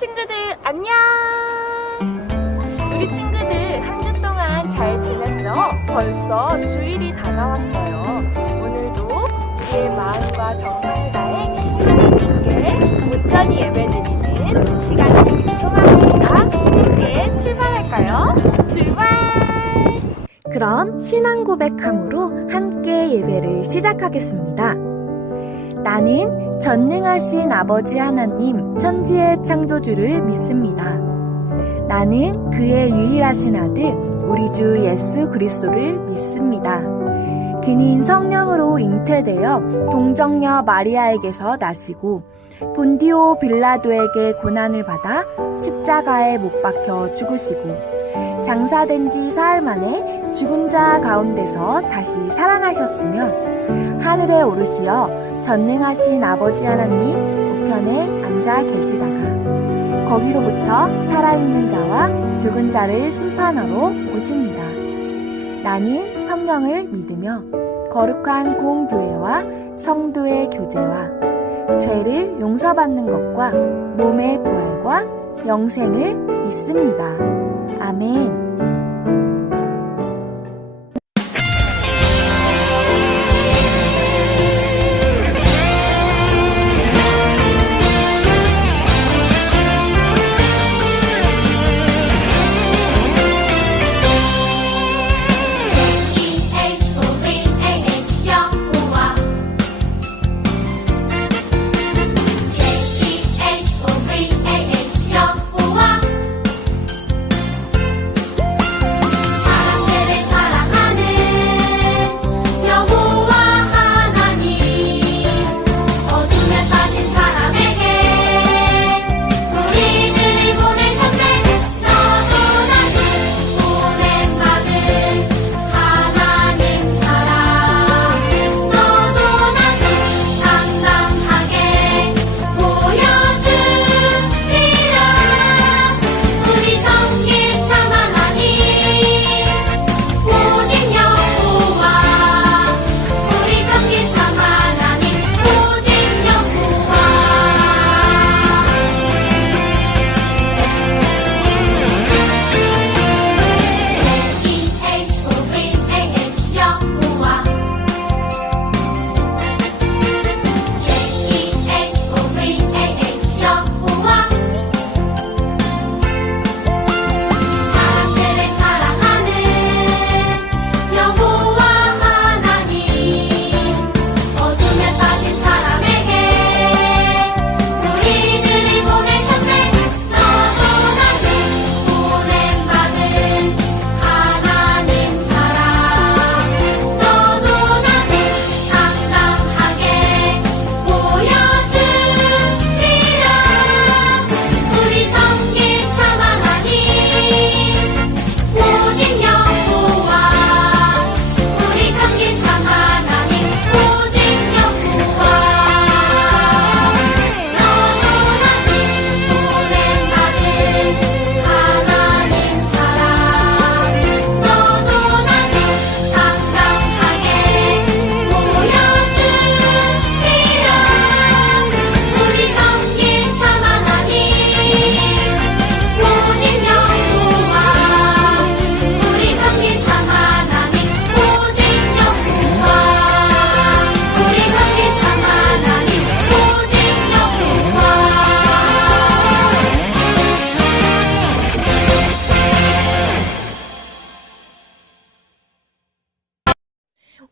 친구들 안녕! 우리 친구들 한 주 동안 잘 지냈죠? 벌써 주일이 다가왔어요. 오늘도 우리의 마음과 정성을 다해 하나님께 온전히 예배드리는 시간을 요청합니다. 함께 출발할까요? 출발! 그럼 신앙 고백함으로 함께 예배를 시작하겠습니다. 나는 전능하신 아버지 하나님 천지의 창조주를 믿습니다. 나는 그의 유일하신 아들 우리 주 예수 그리스도를 믿습니다. 그는 성령으로 잉태되어 동정녀 마리아에게서 나시고 본디오 빌라도에게 고난을 받아 십자가에 못 박혀 죽으시고 장사된 지 사흘 만에 죽은 자 가운데서 다시 살아나셨으며 하늘에 오르시어 전능하신 아버지 하나님 우편에 앉아 계시다가 거기로부터 살아있는 자와 죽은 자를 심판하러 오십니다. 나는 성령을 믿으며 거룩한 공교회와 성도의 교제와 죄를 용서받는 것과 몸의 부활과 영생을 믿습니다. 아멘.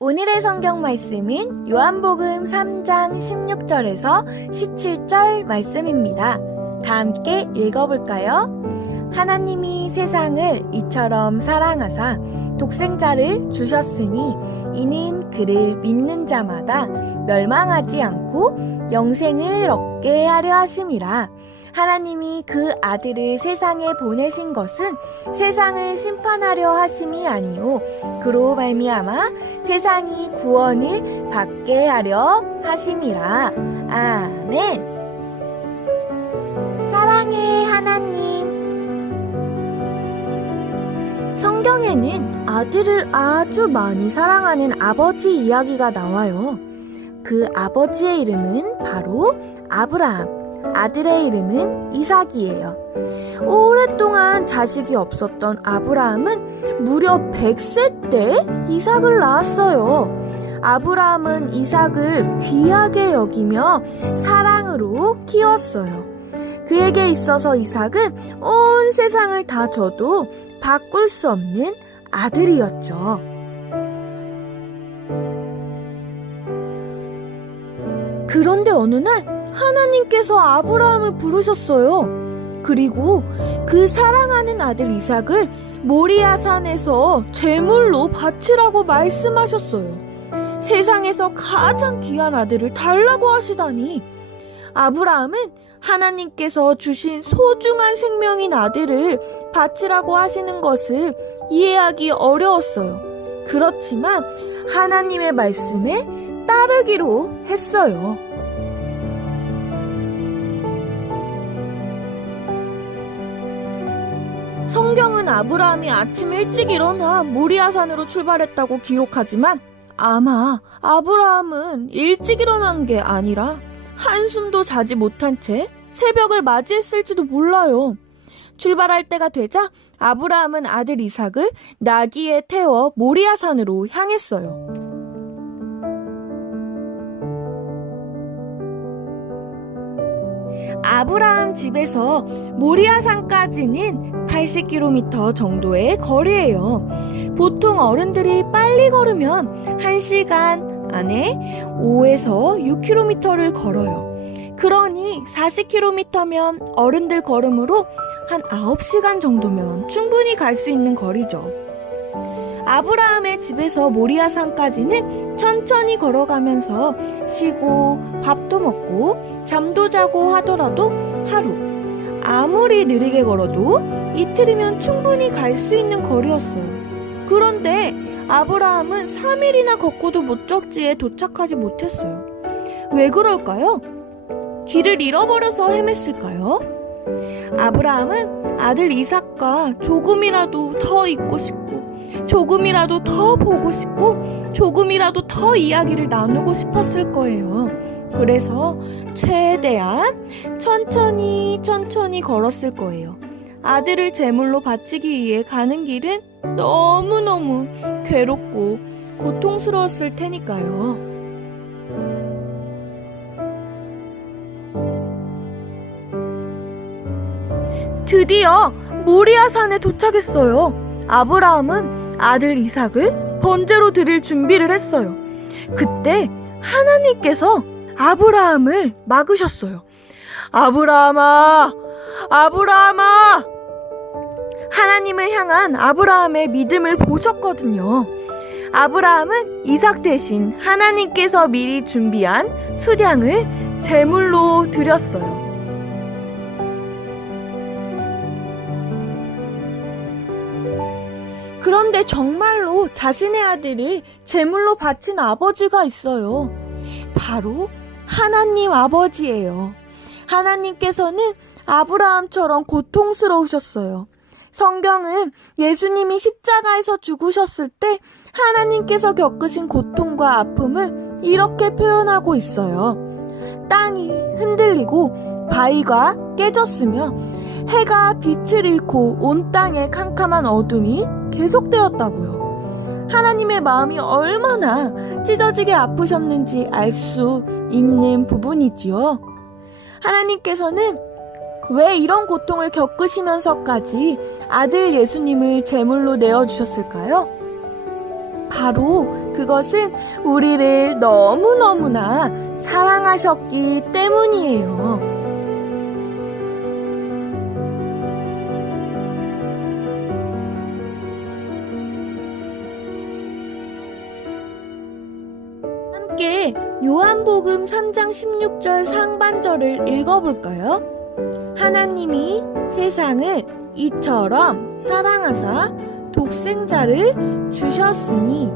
오늘의 성경 말씀은 요한복음 3장 16절에서 17절 말씀입니다. 다 함께 읽어볼까요? 하나님이 세상을 이처럼 사랑하사 독생자를 주셨으니 이는 그를 믿는 자마다 멸망하지 않고 영생을 얻게 하려 하심이라. 하나님이 그 아들을 세상에 보내신 것은 세상을 심판하려 하심이 아니요 그로 말미암아 세상이 구원을 받게 하려 하심이라. 아멘. 사랑의 하나님, 성경에는 아들을 아주 많이 사랑하는 아버지 이야기가 나와요. 그 아버지의 이름은 바로 아브라함. 아들의 이름은 이삭이에요. 오랫동안 자식이 없었던 아브라함은 무려 100세 때 이삭을 낳았어요. 아브라함은 이삭을 귀하게 여기며 사랑으로 키웠어요. 그에게 있어서 이삭은 온 세상을 다 줘도 바꿀 수 없는 아들이었죠. 그런데 어느 날 하나님께서 아브라함을 부르셨어요. 그리고 그 사랑하는 아들 이삭을 모리아산에서 제물로 바치라고 말씀하셨어요. 세상에서 가장 귀한 아들을 달라고 하시다니. 아브라함은 하나님께서 주신 소중한 생명인 아들을 바치라고 하시는 것을 이해하기 어려웠어요. 그렇지만 하나님의 말씀에 따르기로 했어요. 성경은 아브라함이 아침 일찍 일어나 모리아산으로 출발했다고 기록하지만 아마 아브라함은 일찍 일어난 게 아니라 한숨도 자지 못한 채 새벽을 맞이했을지도 몰라요. 출발할 때가 되자 아브라함은 아들 이삭을 나귀에 태워 모리아산으로 향했어요. 아브라함 집에서 모리아산까지는 80km 정도의 거리예요. 보통 어른들이 빨리 걸으면 1시간 안에 5에서 6km를 걸어요. 그러니 40km면 어른들 걸음으로 한 9시간 정도면 충분히 갈 수 있는 거리죠. 아브라함의 집에서 모리아산까지는 천천히 걸어가면서 쉬고 밥도 먹고 잠도 자고 하더라도 하루, 아무리 느리게 걸어도 이틀이면 충분히 갈 수 있는 거리였어요. 그런데 아브라함은 3일이나 걷고도 목적지에 도착하지 못했어요. 왜 그럴까요? 길을 잃어버려서 헤맸을까요? 아브라함은 아들 이삭과 조금이라도 더 있고 싶고 조금이라도 더 보고 싶고 조금이라도 더 이야기를 나누고 싶었을 거예요. 그래서 최대한 천천히 걸었을 거예요. 아들을 제물로 바치기 위해 가는 길은 너무너무 괴롭고 고통스러웠을 테니까요. 드디어 모리아산에 도착했어요. 아브라함은 아들 이삭을 번제로 드릴 준비를 했어요. 그때 하나님께서 아브라함을 막으셨어요. 아브라함아! 아브라함아! 하나님을 향한 아브라함의 믿음을 보셨거든요. 아브라함은 이삭 대신 하나님께서 미리 준비한 수량을 제물로 드렸어요. 그런데 정말로 자신의 아들을 제물로 바친 아버지가 있어요. 바로 하나님 아버지예요. 하나님께서는 아브라함처럼 고통스러우셨어요. 성경은 예수님이 십자가에서 죽으셨을 때 하나님께서 겪으신 고통과 아픔을 이렇게 표현하고 있어요. 땅이 흔들리고 바위가 깨졌으며 해가 빛을 잃고 온 땅에 캄캄한 어둠이 계속되었다고요. 하나님의 마음이 얼마나 찢어지게 아프셨는지 알 수 있는 부분이지요. 하나님께서는 왜 이런 고통을 겪으시면서까지 아들 예수님을 제물로 내어주셨을까요? 바로 그것은 우리를 너무너무나 사랑하셨기 때문이에요. 함께 요한복음 3장 16절 상반절을 읽어볼까요? 하나님이 세상을 이처럼 사랑하사 독생자를 주셨으니.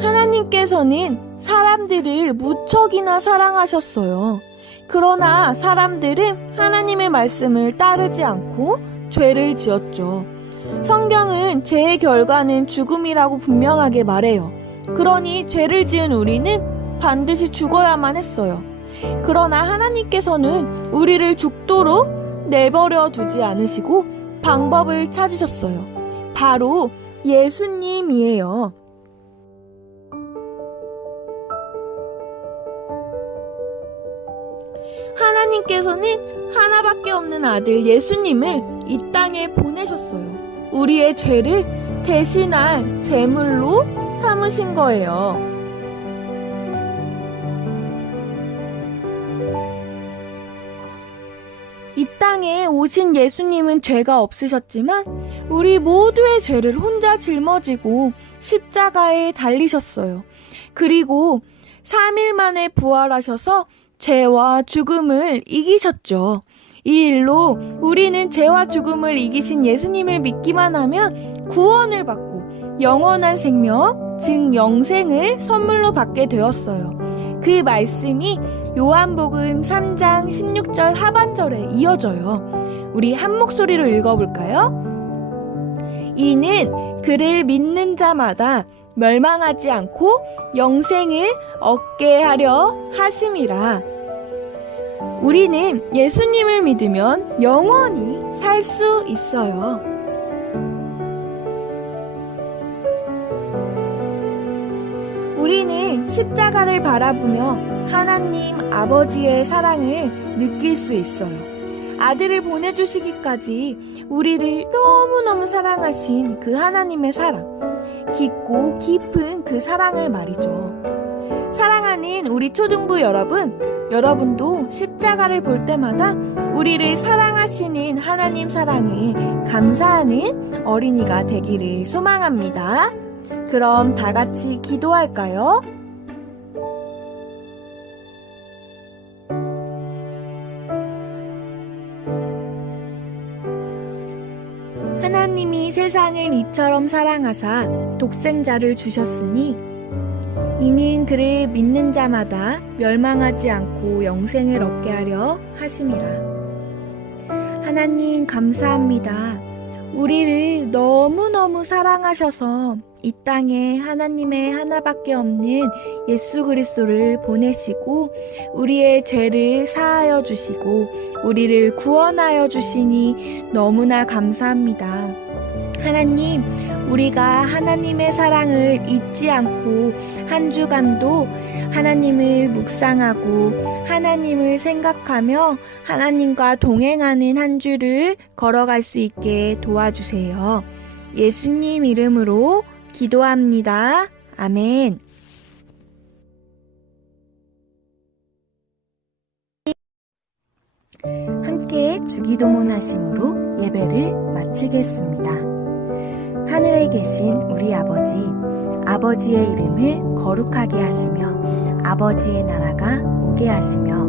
하나님께서는 사람들을 무척이나 사랑하셨어요. 그러나 사람들은 하나님의 말씀을 따르지 않고 죄를 지었죠. 성경은 죄의 결과는 죽음이라고 분명하게 말해요. 그러니 죄를 지은 우리는 반드시 죽어야만 했어요. 그러나 하나님께서는 우리를 죽도록 내버려 두지 않으시고 방법을 찾으셨어요. 바로 예수님이에요. 하나님께서는 하나밖에 없는 아들 예수님을 이 땅에 보내셨어요. 우리의 죄를 대신할 제물로 삼으신 거예요. 이 땅에 오신 예수님은 죄가 없으셨지만 우리 모두의 죄를 혼자 짊어지고 십자가에 달리셨어요. 그리고 3일 만에 부활하셔서 죄와 죽음을 이기셨죠. 이 일로 우리는 죄와 죽음을 이기신 예수님을 믿기만 하면 구원을 받고 영원한 생명, 즉 영생을 선물로 받게 되었어요. 그 말씀이 요한복음 3장 16절 하반절에 이어져요. 우리 한 목소리로 읽어볼까요? 이는 그를 믿는 자마다 멸망하지 않고 영생을 얻게 하려 하심이라. 우리는 예수님을 믿으면 영원히 살 수 있어요. 우리는 십자가를 바라보며 하나님 아버지의 사랑을 느낄 수 있어요. 아들을 보내주시기까지 우리를 너무너무 사랑하신 그 하나님의 사랑, 깊고 깊은 그 사랑을 말이죠. 사랑하는 우리 초등부 여러분, 여러분도 십자가를 볼 때마다 우리를 사랑하시는 하나님 사랑에 감사하는 어린이가 되기를 소망합니다. 그럼 다 같이 기도할까요? 하나님이 세상을 이처럼 사랑하사 독생자를 주셨으니 이는 그를 믿는 자마다 멸망하지 않고 영생을 얻게 하려 하심이라. 하나님 감사합니다. 우리를 너무너무 사랑하셔서 이 땅에 하나님의 하나밖에 없는 예수 그리스도를 보내시고 우리의 죄를 사하여 주시고 우리를 구원하여 주시니 너무나 감사합니다. 하나님, 우리가 하나님의 사랑을 잊지 않고 한 주간도 하나님을 묵상하고 하나님을 생각하며 하나님과 동행하는 한 주를 걸어갈 수 있게 도와주세요. 예수님 이름으로 기도합니다. 아멘. 함께 주기도문 하심으로 예배를 마치겠습니다. 하늘에 계신 우리 아버지, 아버지의 이름을 거룩하게 하시며 아버지의 나라가 오게 하시며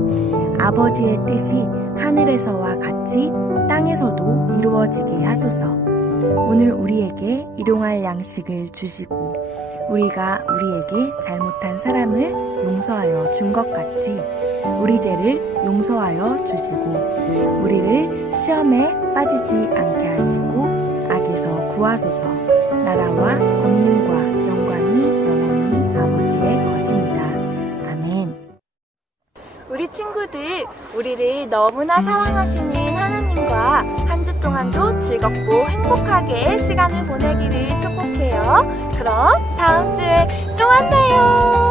아버지의 뜻이 하늘에서와 같이 땅에서도 이루어지게 하소서. 오늘 우리에게 일용할 양식을 주시고 우리가 우리에게 잘못한 사람을 용서하여 준 것 같이 우리 죄를 용서하여 주시고 우리를 시험에 빠지지 않게 하시고 악에서 구하소서. 나라와 권능과 영광이 영원히 아버지의 것입니다. 아멘. 우리 친구들, 우리를 너무나 사랑하시는 하나님과 한 주 동안도 즐겁고 행복하게 시간을 보내기를 축복해요. 그럼 다음 주에 또 만나요.